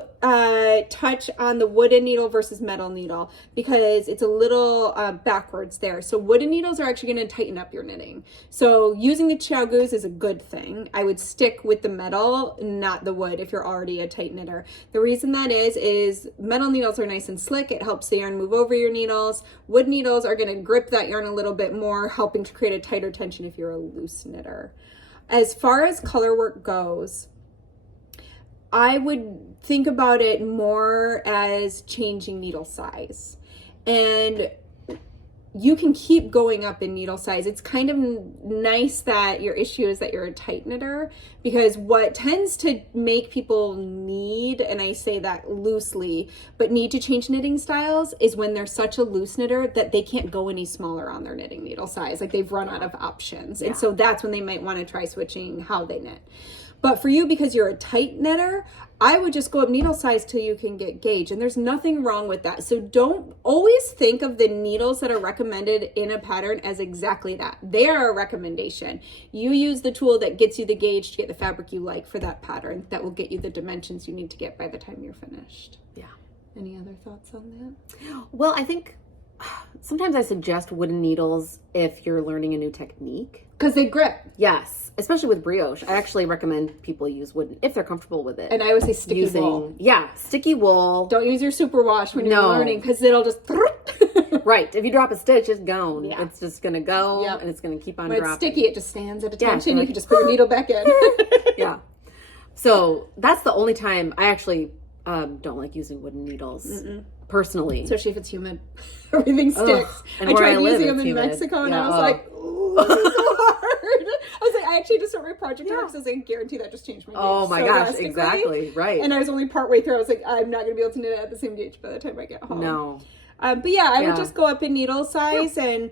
touch on the wooden needle versus metal needle because it's a little backwards there. So wooden needles are actually going to tighten up your knitting. So using the chow goose is a good thing. I would stick with the metal, not the wood, if you're already a tight knitter. The reason that is metal needles are nice and slick. It helps the yarn move over your needles. Wood needles are going to grip that yarn a little bit more, helping to create a tighter tension if you're a loose knitter. As far as color work goes, I would think about it more as changing needle size. And you can keep going up in needle size. It's kind of nice that your issue is that you're a tight knitter, because what tends to make people need, and I say that loosely, but need to change knitting styles is when they're such a loose knitter that they can't go any smaller on their knitting needle size. Like they've run out of options. And so that's when they might want to try switching how they knit. But for you, because you're a tight knitter, I would just go up needle size till you can get gauge. And there's nothing wrong with that. So don't always think of the needles that are recommended in a pattern as exactly that. They are a recommendation. You use the tool that gets you the gauge to get the fabric you like for that pattern. That will get you the dimensions you need to get by the time you're finished. Yeah. Any other thoughts on that? Well, I think sometimes I suggest wooden needles if you're learning a new technique. Because they grip. Yes, especially with brioche. I actually recommend people use wooden if they're comfortable with it. And I always say sticky wool. Yeah, sticky wool. Don't use your superwash when you're learning, because it'll just... Right. If you drop a stitch, it's gone. Yeah. It's just going to go, and it's going to keep on when dropping. It's sticky, it just stands at attention. You can just put your needle back in. Yeah. So that's the only time I actually don't like using wooden needles, personally. Especially if it's humid. Everything sticks. And I where tried I live, using them in humid. Mexico, and I was like, ooh, this is so hard. I was like, I actually just started my project because I was like, I guarantee that just changed my gauge. Oh my gosh, exactly. Right. And I was only partway through. I was like, I'm not going to be able to knit it at the same gauge by the time I get home. No. But yeah, I would just go up in needle size and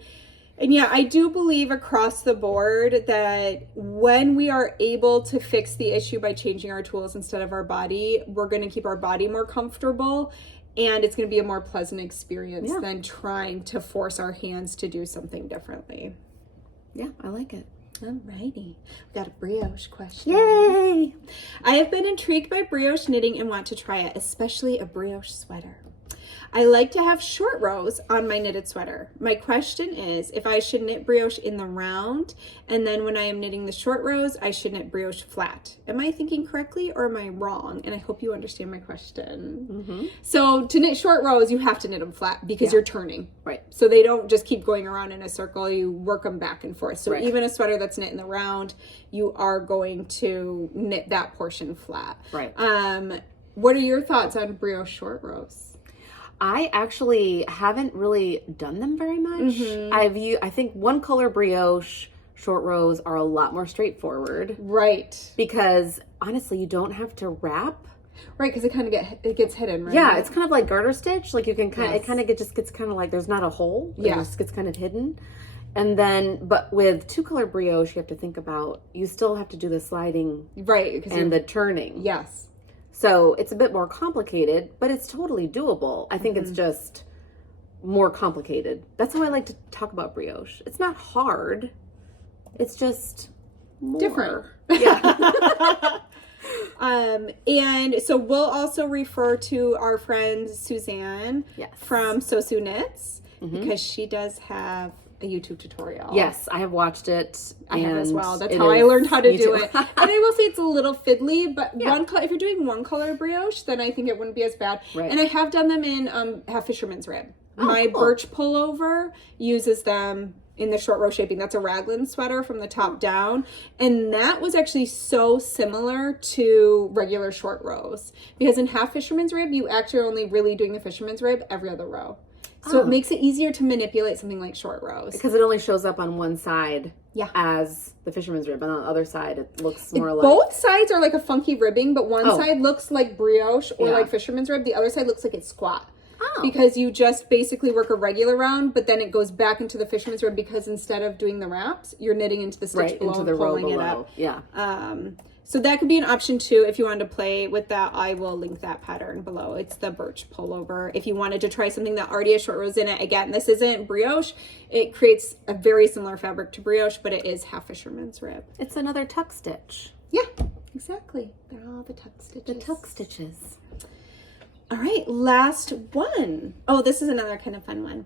yeah, I do believe across the board that when we are able to fix the issue by changing our tools instead of our body, we're going to keep our body more comfortable, and it's going to be a more pleasant experience than trying to force our hands to do something differently. Yeah, I like it. Alrighty, we got a brioche question. Yay! I have been intrigued by brioche knitting and want to try it, especially a brioche sweater. I like to have short rows on my knitted sweater. My question is if I should knit brioche in the round, and then when I am knitting the short rows, I should knit brioche flat. Am I thinking correctly or am I wrong? And I hope you understand my question. So to knit short rows, you have to knit them flat because you're turning. Right. So they don't just keep going around in a circle. You work them back and forth. So even a sweater that's knit in the round, you are going to knit that portion flat. Right. What are your thoughts on brioche short rows? I actually haven't really done them very much. I think one color brioche short rows are a lot more straightforward. Right. Because honestly, you don't have to wrap. Right, because it kind of gets hidden, right? Yeah, it's kind of like garter stitch. Like you can kind of, it just gets kind of like there's not a hole. It just gets kind of hidden. And then, but with two color brioche, you have to think about, you still have to do the sliding. Right. And the turning. Yes. So it's a bit more complicated, but it's totally doable. I think it's just more complicated. That's how I like to talk about brioche. It's not hard. It's just more. Different. Yeah. And so we'll also refer to our friend Suzanne from Sosu Knits because she does have a YouTube tutorial. Yes, I have watched it. I have as well. That's how I learned how to do it. And I will say it's a little fiddly, but if you're doing one color brioche, then I think it wouldn't be as bad. Right. And I have done them in half fisherman's rib. My birch pullover uses them in the short row shaping. That's a raglan sweater from the top down. And that was actually so similar to regular short rows. Because in half fisherman's rib, you actually are only really doing the fisherman's rib every other row. So it makes it easier to manipulate something like short rows. Because it only shows up on one side as the fisherman's rib, and on the other side it looks more like... Both sides are like a funky ribbing, but one side looks like brioche or like fisherman's rib. The other side looks like it's squat. Because you just basically work a regular round, but then it goes back into the fisherman's rib because instead of doing the wraps, you're knitting into the stitch below into the and row pulling below. it up. So that could be an option too. If you wanted to play with that, I will link that pattern below. It's the birch pullover. If you wanted to try something that already has short rows in it, again, this isn't brioche. It creates a very similar fabric to brioche, but it is half fisherman's rib. It's another tuck stitch. Yeah, exactly. They're all the tuck stitches. The tuck stitches. All right, last one. Oh, this is another kind of fun one.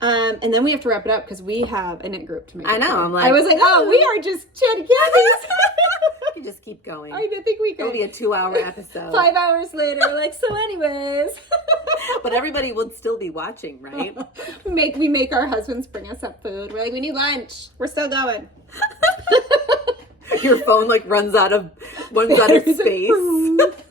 And then we have to wrap it up because we have a knit group to make. I know. I'm like, I was like, oh, we are just chatty Cathy's. You just keep going. I didn't think we could. It'll be a 2-hour episode. 5 hours later, like, so anyways. But everybody would still be watching, right? We make our husbands bring us up food. We're like, we need lunch. We're still going. Your phone like runs out of space. Like,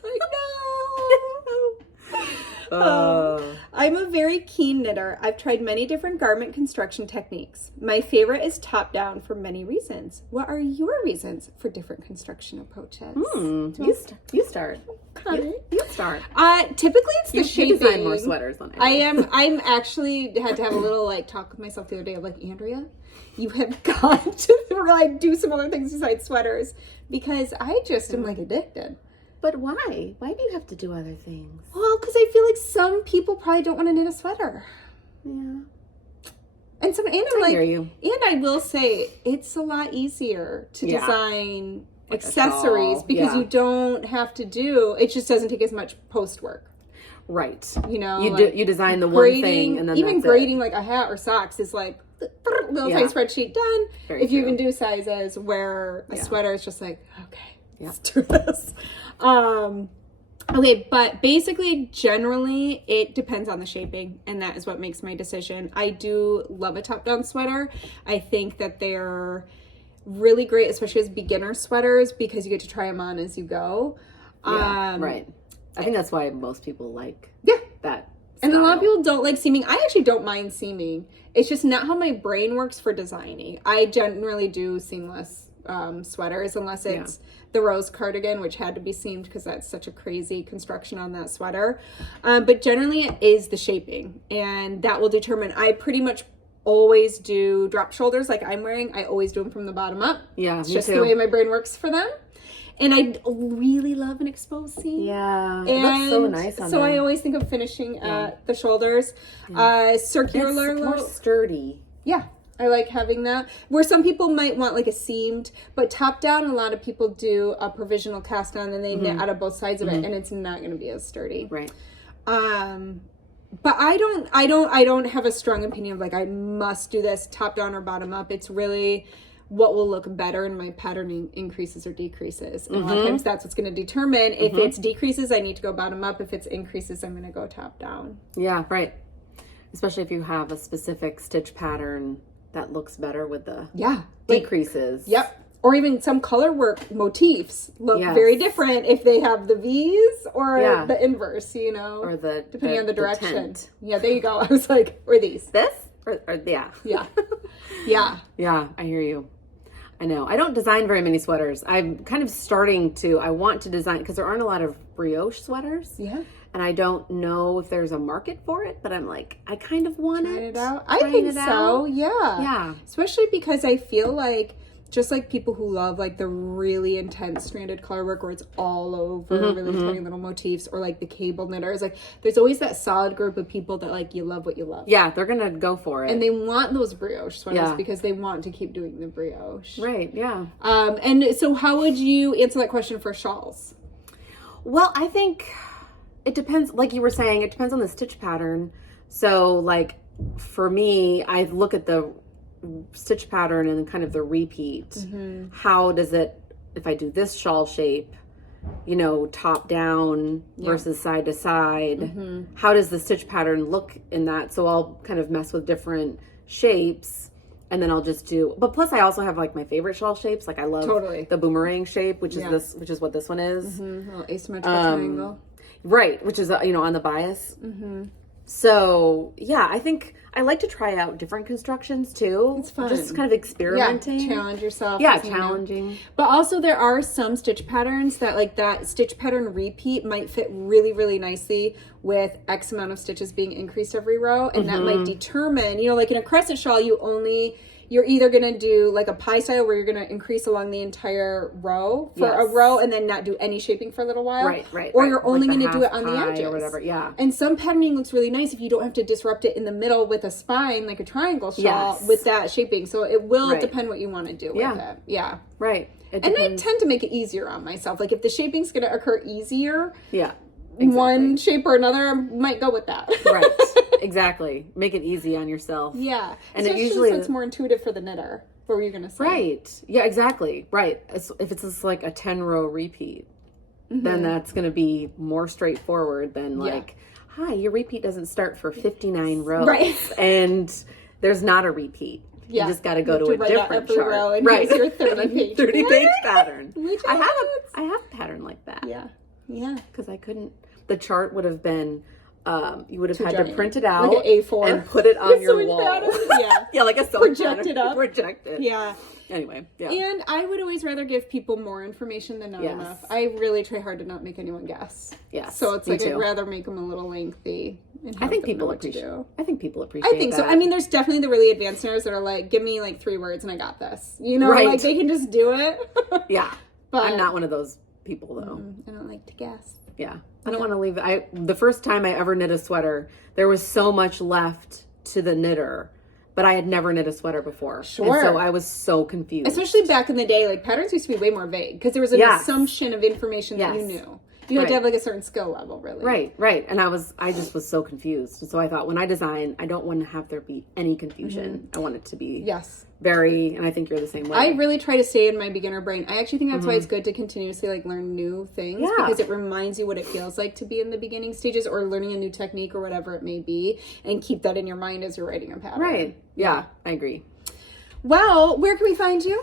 no. I'm a very keen knitter. I've tried many different garment construction techniques. My favorite is top down for many reasons. What are your reasons for different construction approaches? You start. Okay. You start. Typically it's the shaping. You design more sweaters than I do. I'm actually had to have a little like talk with myself the other day of like, Andrea, you have got to like do some other things besides sweaters because I just am like addicted. But why? Why do you have to do other things? Well, because I feel like some people probably don't want to knit a sweater. Yeah. And some, and I'm I like, hear you. And I will say it's a lot easier to design Like accessories because yeah. you don't have to do. It just doesn't take as much post work. Right. You know, you design the one thing and then even that's grading like a hat or socks is like little tiny spreadsheet done. Very if you true. even do sizes where a sweater is just like, okay, let's do this. Okay, but basically, generally, it depends on the shaping, and that is what makes my decision. I do love a top-down sweater. I think that they're really great, especially as beginner sweaters, because you get to try them on as you go. Yeah, right. I think that's why most people like that style. And a lot of people don't like seaming. I actually don't mind seaming. It's just not how my brain works for designing. I generally do seamless sweaters unless it's the rose cardigan, which had to be seamed because that's such a crazy construction on that sweater. But generally it is the shaping, and that will determine. I pretty much always do drop shoulders like I'm wearing. I always do them from the bottom up. Yeah, it's me just too. the way my brain works for them. And I really love an exposed seam. Yeah, and it looks so nice on so them. I always think of finishing at the shoulders. Circular It's more sturdy. Yeah, I like having that. Where some people might want like a seamed, but top down, a lot of people do a provisional cast on and they knit out of both sides of it, and it's not going to be as sturdy. Right. But I don't have a strong opinion of like I must do this top down or bottom up. It's really what will look better in my patterning increases or decreases. And a lot of times that's what's going to determine if it's decreases, I need to go bottom up. If it's increases, I'm going to go top down. Yeah, right. Especially if you have a specific stitch pattern that looks better with the decreases. Yep. Or even some color work motifs look very different if they have the V's or the inverse, you know, or the depending on the direction. tent. Yeah, there you go. I was like, or these. This or yeah. Yeah, I hear you. I know. I don't design very many sweaters. I'm kind of starting to. I want to design because there aren't a lot of brioche sweaters. Yeah. And I don't know if there's a market for it, but I'm like, I kind of want it. I think so. Yeah. Yeah. Especially because I feel like just like people who love like the really intense stranded color work where it's all over really tiny little motifs, or like the cable knitters, like there's always that solid group of people that like you love what you love. Yeah, they're gonna go for it. And they want those brioche sweaters because they want to keep doing the brioche. Right, yeah. And so how would you answer that question for shawls? Well, I think it depends, like you were saying, it depends on the stitch pattern. So like for me, I look at the stitch pattern and kind of the repeat. How does it, if I do this shawl shape, you know, top down versus side to side, how does the stitch pattern look in that? So I'll kind of mess with different shapes, and then I'll just do, but plus I also have like my favorite shawl shapes. Like I love the boomerang shape, which is this, which is what this one is. Little asymmetrical triangle. Right, which is, you know, on the bias. So, yeah, I think I like to try out different constructions too. It's fun. Just kind of experimenting. Yeah, challenge yourself. Yeah, challenging. But also there are some stitch patterns that like that stitch pattern repeat might fit really, really nicely with X amount of stitches being increased every row. And that might determine, you know, like in a crescent shawl, you only you're either going to do like a pie style where you're going to increase along the entire row for a row and then not do any shaping for a little while. Right. Or you're only like going to do it on the edges. Or whatever, yeah. And some patterning looks really nice if you don't have to disrupt it in the middle with a spine, like a triangle shawl with that shaping. So it will depend what you want to do with it. Yeah. Right. And I tend to make it easier on myself. Like if the shaping's going to occur easier. Yeah. Exactly. One shape or another, I might go with that. Right. Exactly. Make it easy on yourself. Yeah. And especially it usually so it's more intuitive for the knitter. What were you going to say? Right. Yeah, exactly. Right. If it's just like a 10-row repeat, then that's going to be more straightforward than like, hi, your repeat doesn't start for 59 rows. Right. And there's not a repeat. You just got to go to a different chart. Row and use your 30-page 30-page pattern. I have a pattern like that. Yeah. Yeah. Because I couldn't. The chart would have been. You would have had to print it out, like an A4, and put it on your wall. Yeah, yeah, like a sewing project pattern. it up. Project it. Yeah. Anyway, yeah. And I would always rather give people more information than not enough. I really try hard to not make anyone guess. Yes. So it's like I'd rather make them a little lengthy. And I think people appreciate. I think people appreciate. I think so. I mean, there's definitely the really advanced knitters that are like, give me like 3 words and I got this. You know, like they can just do it. Yeah. But I'm not one of those people though. I don't like to guess. Yeah. I don't want to leave. The first time I ever knit a sweater, there was so much left to the knitter, but I had never knit a sweater before. Sure. And so I was so confused. Especially back in the day, like patterns used to be way more vague because there was an assumption of information that you knew. You had to have like a certain skill level, really. Right. And I just was so confused. And so I thought when I design, I don't want to have there be any confusion. I want it to be very, and I think you're the same way. I really try to stay in my beginner brain. I actually think that's why it's good to continuously like learn new things because it reminds you what it feels like to be in the beginning stages or learning a new technique or whatever it may be, and keep that in your mind as you're writing a pattern. Right. Yeah, I agree. Well, where can we find you?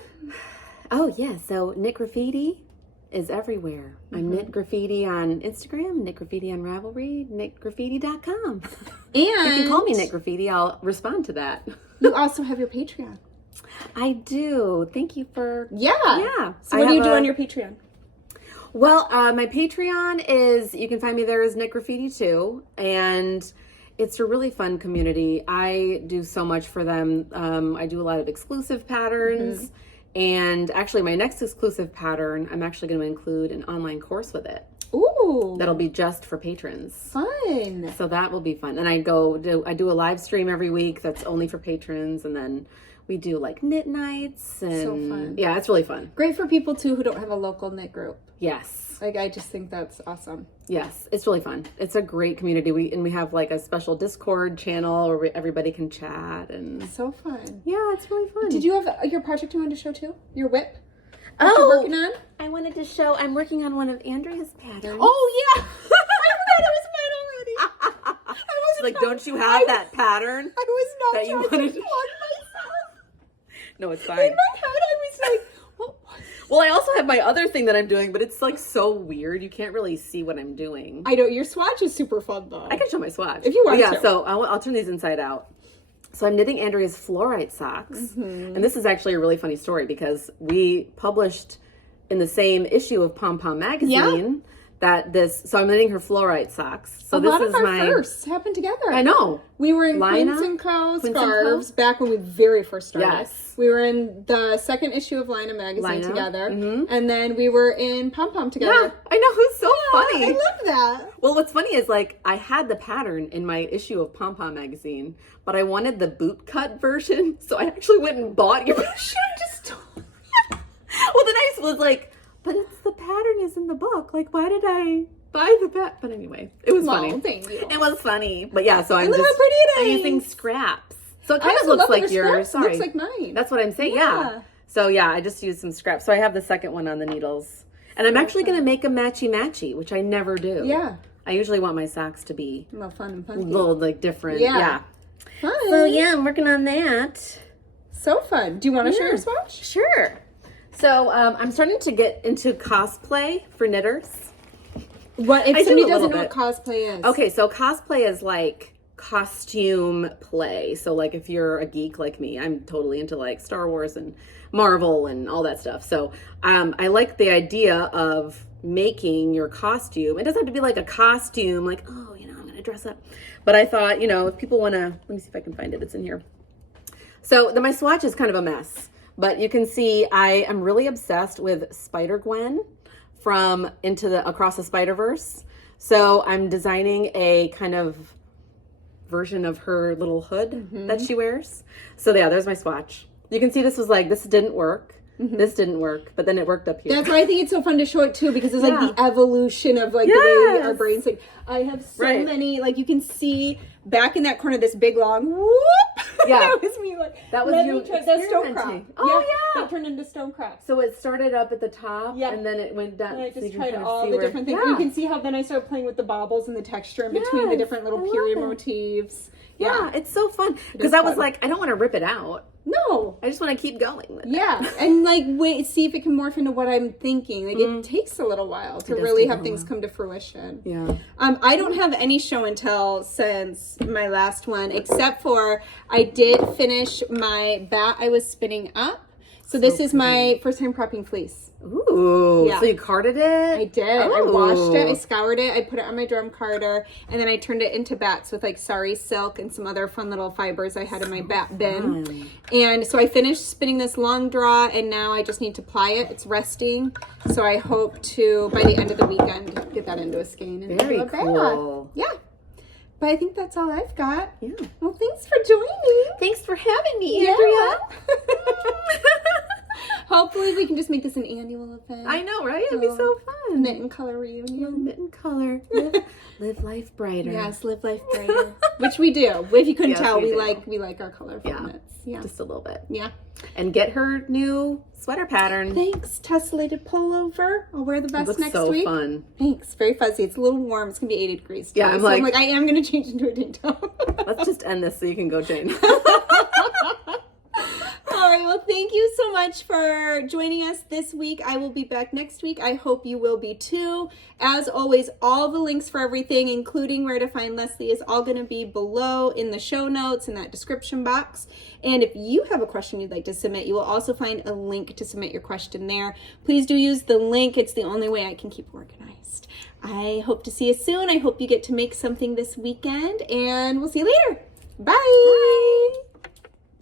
Oh, yeah. So Knit Graffiti is everywhere. I'm Knit Graffiti on Instagram, Knit Graffiti on Ravelry, knitgraffiti.com. And you can call me Knit Graffiti. I'll respond to that. You also have your Patreon. I do. Thank you for... Yeah. So what do you do on your Patreon? Well, my Patreon is, you can find me there as Knit Graffiti too. And it's a really fun community. I do so much for them. I do a lot of exclusive patterns. And actually, my next exclusive pattern, I'm actually going to include an online course with it. Ooh. That'll be just for patrons. Fun. So that will be fun. And I do a live stream every week that's only for patrons. And then we do like knit nights. And so fun. Yeah, it's really fun. Great for people too who don't have a local knit group. Yes. Like, I just think that's awesome. Yes, it's really fun. It's a great community. We have like a special Discord channel where everybody can chat and so fun. Yeah, it's really fun. Did you have your project you wanted to show too? Your whip? What you're working on? I wanted to show. I'm working on one of Andrea's patterns. Oh yeah, I forgot it was mine already. I was like, don't you have that pattern? I was not that you trying wanted to plug myself. No, it's fine. In my head, I was like, what? Well, I also have my other thing that I'm doing, but it's like so weird. You can't really see what I'm doing. I know your swatch is super fun though. I can show my swatch if you want to. Yeah, so I'll turn these inside out. So I'm knitting Andrea's fluorite socks. And this is actually a really funny story because we published in the same issue of Pom Pom magazine so I'm knitting her fluorite socks. So a lot of our firsts happened together. I know. We were in Quince & Co. scarves back when we very first started. Yes. We were in the second issue of Lina magazine together. And then we were in Pom Pom together. Yeah, I know. It's so funny. I love that. Well, what's funny is like I had the pattern in my issue of Pom Pom magazine, but I wanted the boot cut version. So I actually went and bought your version. Well, then I was like, but the pattern is in the book. Like, why did I buy the pattern? But anyway, it was funny. Thank you. It was funny. But yeah, so I'm how pretty it I'm is. using scraps. So it kind of looks like yours. Sorry. Looks like mine. That's what I'm saying. Yeah. So yeah, I just used some scraps. So I have the second one on the needles. And I'm actually going to make a matchy-matchy, which I never do. Yeah. I usually want my socks to be a little fun and funky. A little like different. Yeah. Fun. So yeah, I'm working on that. So fun. Do you want to share your swatch? Sure. So I'm starting to get into cosplay for knitters. What if somebody doesn't know what cosplay is? Okay, so cosplay is like costume play. So like if you're a geek like me, I'm totally into like Star Wars and Marvel and all that stuff. So I like the idea of making your costume. It doesn't have to be like a costume, like, oh, I'm going to dress up. But I thought, if people want to, let me see if I can find it. It's in here. So my swatch is kind of a mess, but you can see I am really obsessed with Spider-Gwen from Across the Spider-Verse. So I'm designing a kind of version of her little hood that she wears. So yeah, there's my swatch. You can see this didn't work. This didn't work, but then it worked up here. That's why I think it's so fun to show it too, because it's like the evolution of like the way our brains think. I have so many, like you can see back in that corner, this big long whoop. Yeah. That was me like, that was you that's stonecrop. Oh yeah. That turned into stonecrop. So it started up at the top and then it went down. And I just so tried all the different things. You can see how then I started playing with the baubles and the texture in between the different little period motifs. Yeah, it's so fun. Because I was like, I don't want to rip it out. No. I just want to keep going with it. Yeah. And like see if it can morph into what I'm thinking. Like it takes a little while to really have things come to fruition. Yeah. I don't have any show and tell since my last one, except for I did finish my bat I was spinning up. So this is my first time cropping fleece. Ooh. Yeah. So you carded it? I did. Oh. I washed it. I scoured it. I put it on my drum carder. And then I turned it into bats with like sari silk and some other fun little fibers I had in my bat bin. And so I finished spinning this long draw and now I just need to ply it. It's resting. So I hope to, by the end of the weekend, get that into a skein. And very cool. Yeah. But I think that's all I've got. Yeah. Well, thanks for joining. Thanks for having me, Andrea. Hopefully we can just make this an annual event. I know, right? It'd be so fun. Knit and color reunion. Knit and color. Live life brighter. Yes, live life brighter. Which we do. If you couldn't tell, we like our colorful knits. Yeah. Just a little bit. Yeah. And get her new sweater pattern. Thanks. Tessellated pullover. I'll wear the vest next week. It looks so fun. Thanks. Very fuzzy. It's a little warm. It's going to be 80 degrees. Yeah, I'm like, I am going to change into a tank top. Let's just end this so you can go, Jane. All right, well, thank you so much for joining us this week. I will be back next week. I hope you will be too. As always, all the links for everything, including where to find Lesley, is all going to be below in the show notes in that description box. And if you have a question you'd like to submit, you will also find a link to submit your question there. Please do use the link. It's the only way I can keep organized. I hope to see you soon. I hope you get to make something this weekend, and we'll see you later. Bye. Bye.